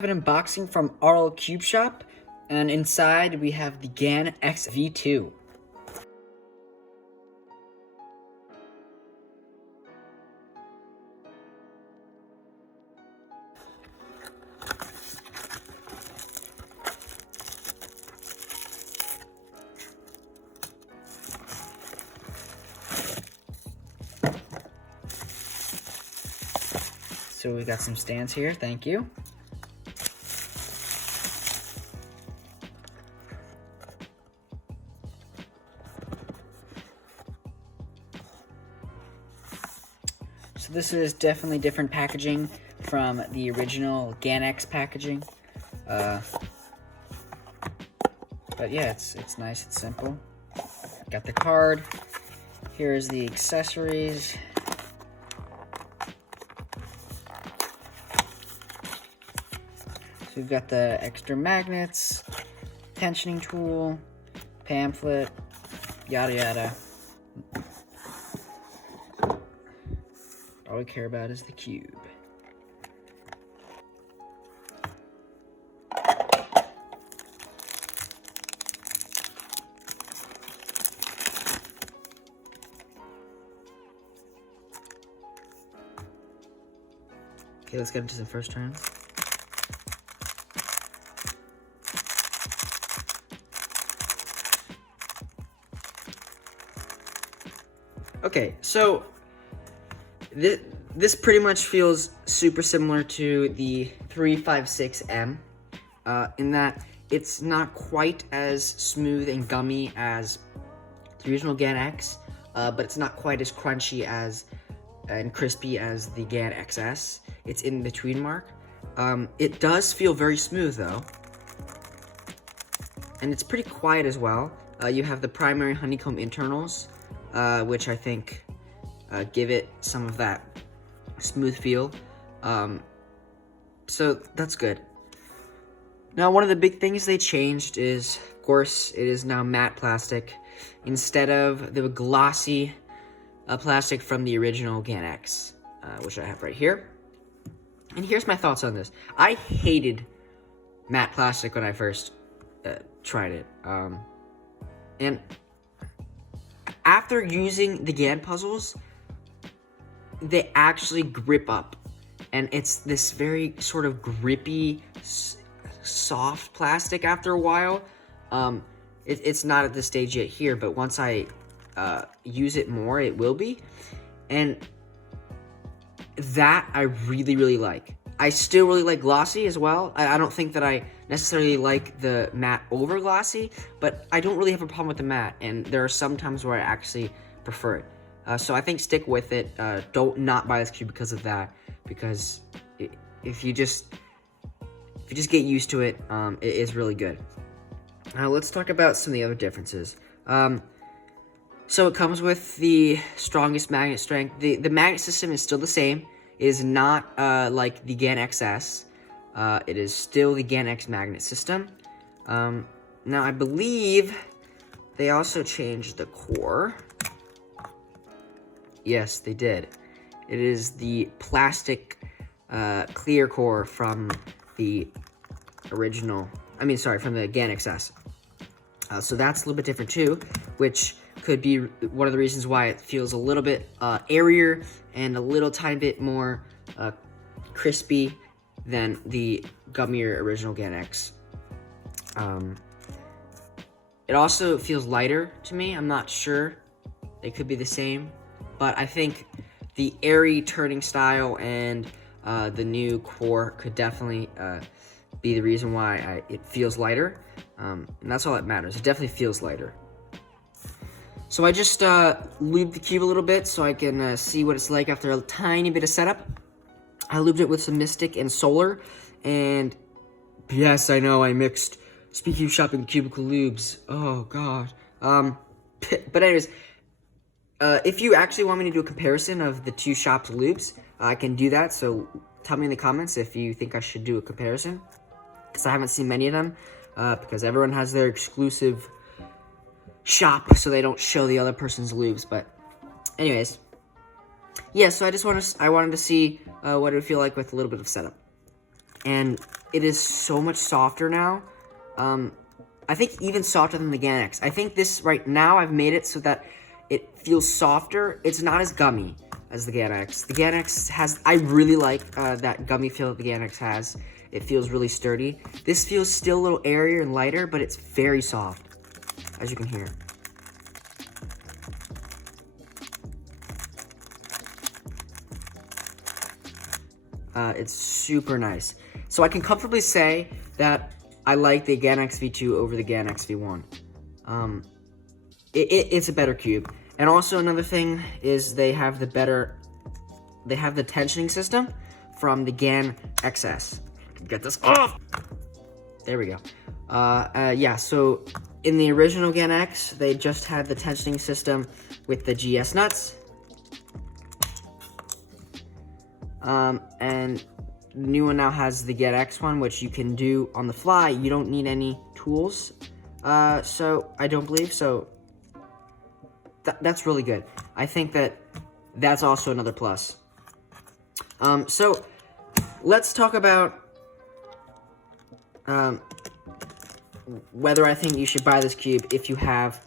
An unboxing from RL Cube Shop, and inside we have the Gan X V2. So we got some stands here, thank you. So this is definitely different packaging from the original Gan X packaging. But yeah, it's nice, it's simple. Got the card. Here's the accessories. So we've got the extra magnets, tensioning tool, pamphlet, yada yada. All we care about is the cube. Okay, let's get into the first turn. Okay, so this pretty much feels super similar to the 356M in that it's not quite as smooth and gummy as the original Gan X, but it's not quite as crunchy as and crispy as the Gan XS. It's in between mark. It does feel very smooth though, and it's pretty quiet as well. You have the primary honeycomb internals, which I think give it some of that smooth feel. So that's good. Now, one of the big things they changed is, of course, it is now matte plastic instead of the glossy plastic from the original Gan X, which I have right here. And here's my thoughts on this. I hated matte plastic when I first tried it. And after using the Gan puzzles, they actually grip up. And it's this very sort of grippy, soft plastic after a while. It's not at this stage yet here, but once I use it more, it will be. And that I really, really like. I still really like glossy as well. I don't think that I necessarily like the matte over glossy, but I don't really have a problem with the matte, and there are some times where I actually prefer it. So I think stick with it. Don't not buy this cube because of that, because if you just get used to it, it is really good. Now let's talk about some of the other differences. So it comes with the strongest magnet strength. The magnet system is still the same. It is not like the Gan XS. It is still the Gan X magnet system. Now I believe they also changed the core. Yes, they did. It is the plastic clear core from the original, from the Gan XS. So that's a little bit different too, which could be one of the reasons why it feels a little bit airier and a little tiny bit more crispy than the gummier original Gan X. It also feels lighter to me. I'm not sure. They could be the same, but I think the airy turning style and the new core could definitely be the reason why it feels lighter, and that's all that matters. It definitely feels lighter. So I just lubed the cube a little bit so I can see what it's like after a tiny bit of setup. I lubed it with some Mystic and Solar, and yes, I know I mixed Speaking of Shopping Cubicle Lubes. Oh god. But anyways, if you actually want me to do a comparison of the two shops' lubes, I can do that. So tell me in the comments if you think I should do a comparison, because I haven't seen many of them, because everyone has their exclusive shop, so they don't show the other person's lubes. But anyways, yeah, so I wanted to see what it would feel like with a little bit of setup. and it is so much softer now. I think even softer than the Gan X. I think this right now I've made it so that it feels softer. It's not as gummy as the Gan X. The Gan X has, I really like that gummy feel that the Gan X has. It feels really sturdy. This feels still a little airier and lighter, but it's very soft, as you can hear. It's super nice. So I can comfortably say that I like the Gan X V2 over the Gan X V1. It's a better cube. And also another thing is they have the tensioning system from the Gan XS. Get this off! There we go. Yeah, so in the original Gan X, they just had the tensioning system with the GS nuts. And the new one now has the Gan X one, which you can do on the fly. You don't need any tools. So I don't believe so. That's really good. I think that's also another plus. So let's talk about whether I think you should buy this cube if you have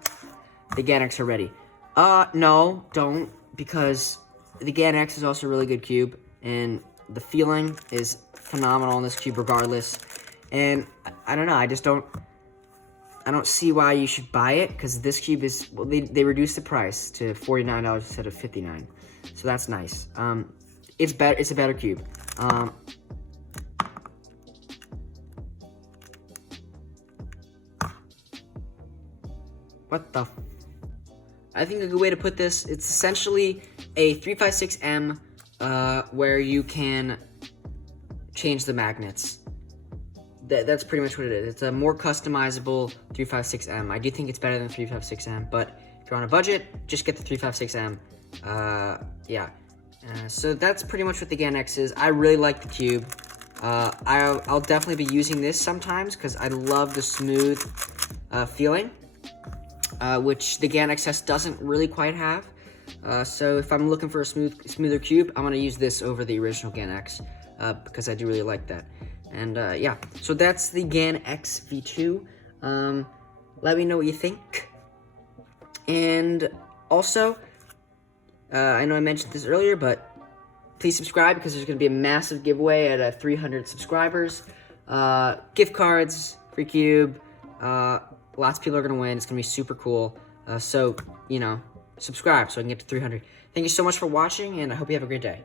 the Gan X already. No, don't, because the Gan X is also a really good cube, and the feeling is phenomenal on this cube regardless. And I don't know, I don't see why you should buy it, because this cube is, well, they reduced the price to $49 instead of $59, so that's nice. It's a better cube. What the I think a good way to put this, it's essentially a 356M where you can change the magnets. That's pretty much what it is. It's a more customizable 356M. I do think it's better than 356M, but if you're on a budget, just get the 356M. Yeah. So that's pretty much what the Gan X is. I really like the cube. I'll definitely be using this sometimes because I love the smooth feeling, which the Gan XS doesn't really quite have. So if I'm looking for a smoother cube, I'm going to use this over the original Gan X because I do really like that. And yeah, so that's the Gan X V2. Let me know what you think. And also, I know I mentioned this earlier, but please subscribe because there's going to be a massive giveaway at 300 subscribers. Gift cards, free cube, lots of people are going to win. It's going to be super cool. So, you know, subscribe so I can get to 300. Thank you so much for watching, and I hope you have a great day.